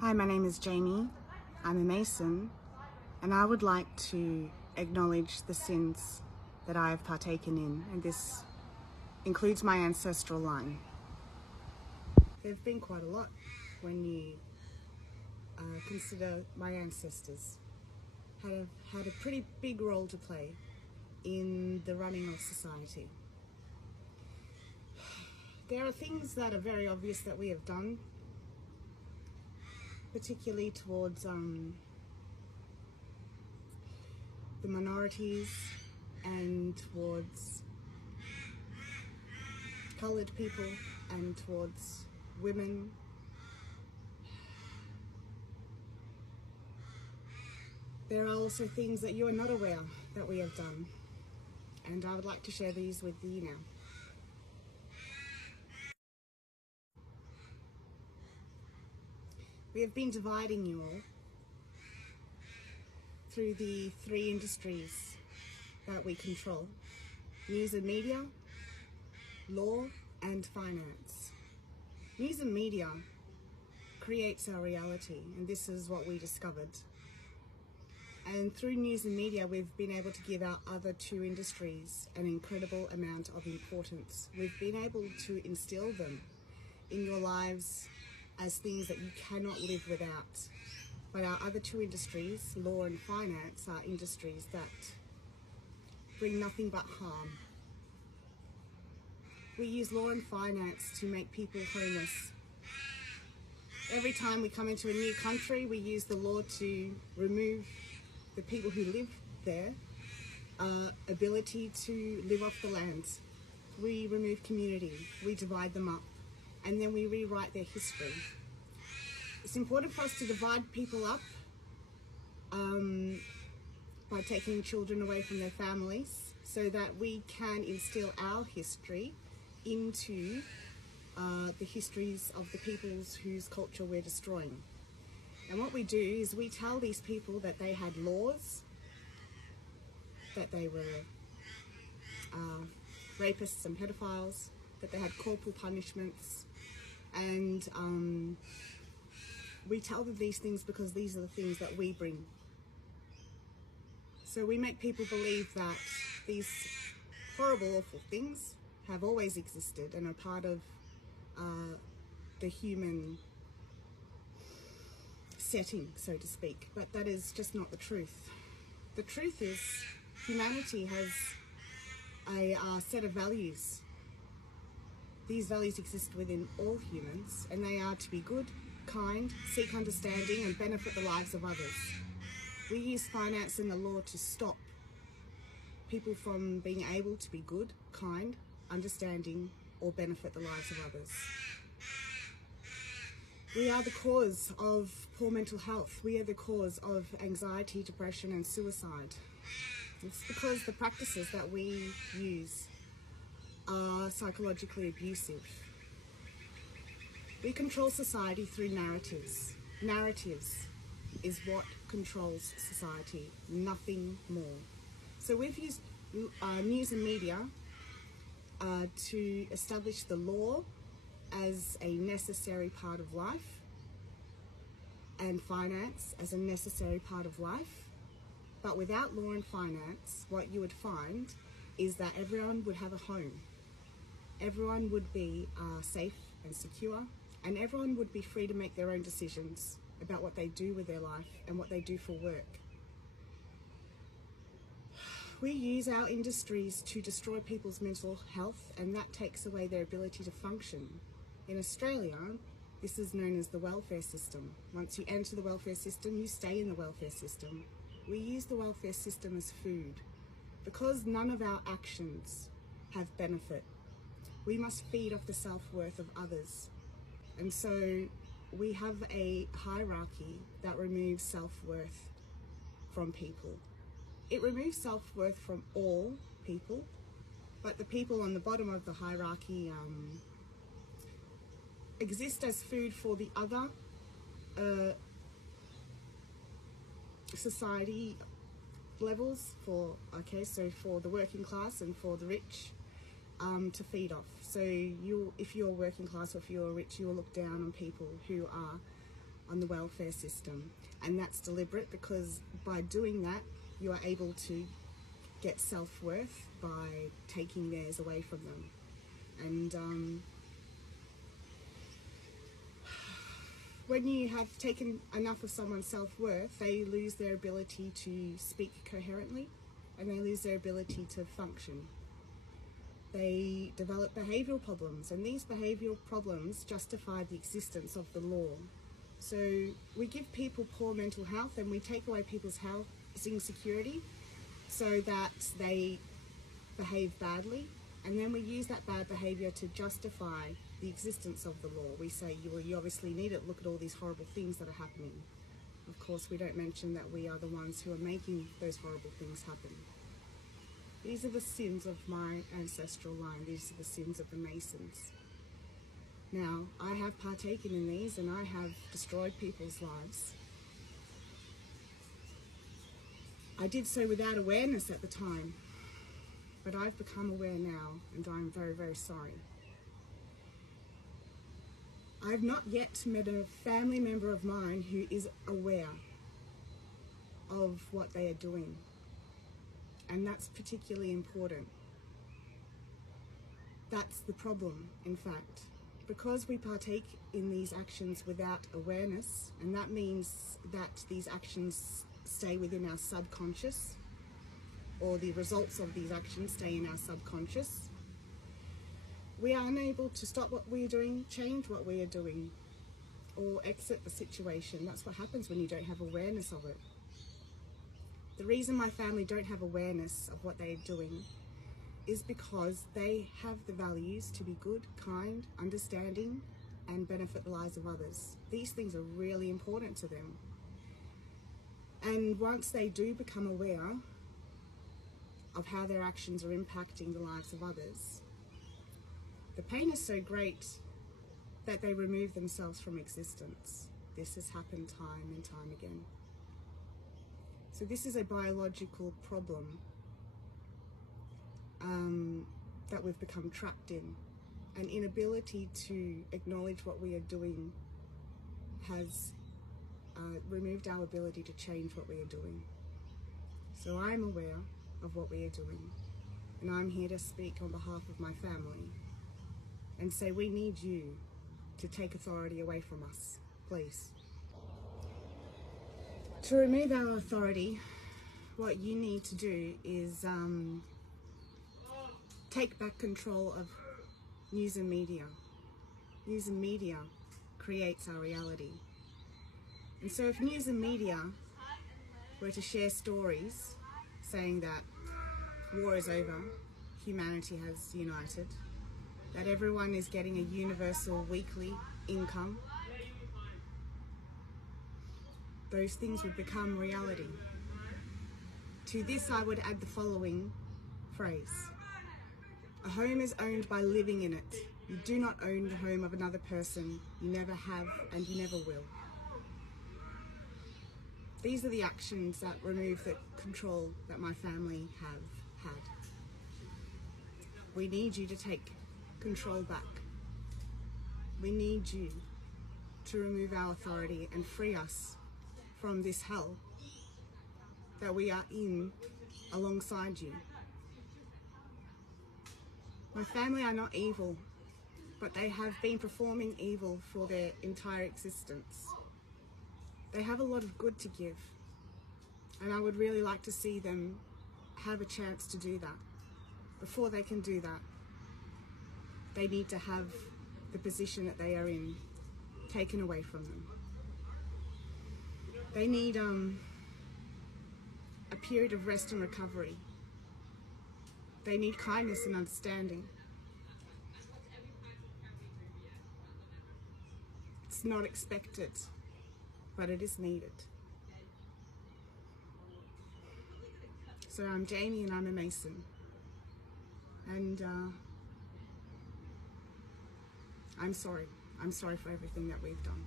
Hi, my name is Jamie. I'm a Mason, and I would like to acknowledge the sins that I have partaken in, and this includes my ancestral line. There have been quite a lot when you consider my ancestors had a pretty big role to play in the running of society. There are things that are very obvious that we have done, particularly towards the minorities and towards coloured people and towards women. There are also things that you are not aware that we have done, and I would like to share these with you now. We have been dividing you all through the three industries that we control: news and media, law, and finance. News and media creates our reality, and this is what we discovered. And through news and media, we've been able to give our other two industries an incredible amount of importance. We've been able to instill them in your lives as things that you cannot live without. But our other two industries, law and finance, are industries that bring nothing but harm. We use law and finance to make people homeless. Every time we come into a new country, we use the law to remove the people who live there ability to live off the land. We remove community, we divide them up, and then we rewrite their history. It's important for us to divide people up by taking children away from their families so that we can instill our history into the histories of the peoples whose culture we're destroying. And what we do is we tell these people that they had laws, that they were rapists and pedophiles, that they had corporal punishments, and we tell them these things because these are the things that we bring. So we make people believe that these horrible, awful things have always existed and are part of the human setting, so to speak, but that is just not the truth. The truth is humanity has a set of values. These values exist within all humans, and they are to be good, kind, seek understanding, and benefit the lives of others. We use finance and the law to stop people from being able to be good, kind, understanding, or benefit the lives of others. We are the cause of poor mental health. We are the cause of anxiety, depression, and suicide. It's because the practices that we use are psychologically abusive. We control society through narratives. Narratives is what controls society, nothing more. So we've used news and media to establish the law as a necessary part of life and finance as a necessary part of life. But without law and finance, what you would find is that everyone would have a home. Everyone would be safe and secure, and everyone would be free to make their own decisions about what they do with their life and what they do for work. We use our industries to destroy people's mental health, and that takes away their ability to function. In Australia, this is known as the welfare system. Once you enter the welfare system, you stay in the welfare system. We use the welfare system as food. Because none of our actions have benefit, we must feed off the self-worth of others. And so we have a hierarchy that removes self-worth from people. It removes self-worth from all people, but the people on the bottom of the hierarchy exist as food for the other society levels, for the working class and for the rich to feed off. So if you're working class or if you're rich, you'll look down on people who are on the welfare system. And that's deliberate because by doing that, you are able to get self-worth by taking theirs away from them. And when you have taken enough of someone's self-worth, they lose their ability to speak coherently and they lose their ability to function. They develop behavioural problems, and these behavioural problems justify the existence of the law. So we give people poor mental health and we take away people's housing security so that they behave badly, and then we use that bad behaviour to justify the existence of the law. We say, you obviously need it, look at all these horrible things that are happening. Of course, we don't mention that we are the ones who are making those horrible things happen. These are the sins of my ancestral line. These are the sins of the Masons. Now, I have partaken in these and I have destroyed people's lives. I did so without awareness at the time, but I've become aware now and I'm very, very sorry. I've not yet met a family member of mine who is aware of what they are doing. And that's particularly important. That's the problem, in fact. Because we partake in these actions without awareness, and that means that these actions stay within our subconscious, or the results of these actions stay in our subconscious, we are unable to stop what we are doing, change what we are doing, or exit the situation. That's what happens when you don't have awareness of it. The reason my family don't have awareness of what they are doing is because they have the values to be good, kind, understanding, and benefit the lives of others. These things are really important to them. And once they do become aware of how their actions are impacting the lives of others, the pain is so great that they remove themselves from existence. This has happened time and time again. So this is a biological problem that we've become trapped in. An inability to acknowledge what we are doing has removed our ability to change what we are doing. So I'm aware of what we are doing, and I'm here to speak on behalf of my family and say we need you to take authority away from us, please. To remove our authority, what you need to do is take back control of news and media. News and media creates our reality. And so if news and media were to share stories saying that war is over, humanity has united, that everyone is getting a universal weekly income, those things would become reality. To this I would add the following phrase: a home is owned by living in it. You do not own the home of another person. You never have and you never will. These are the actions that remove the control that my family have had. We need you to take control back. We need you to remove our authority and free us from this hell that we are in alongside you. My family are not evil, but they have been performing evil for their entire existence. They have a lot of good to give, and I would really like to see them have a chance to do that. Before they can do that, they need to have the position that they are in taken away from them. They need a period of rest and recovery. They need kindness and understanding. It's not expected, but it is needed. So I'm Jamie and I'm a Mason. And I'm sorry. I'm sorry for everything that we've done.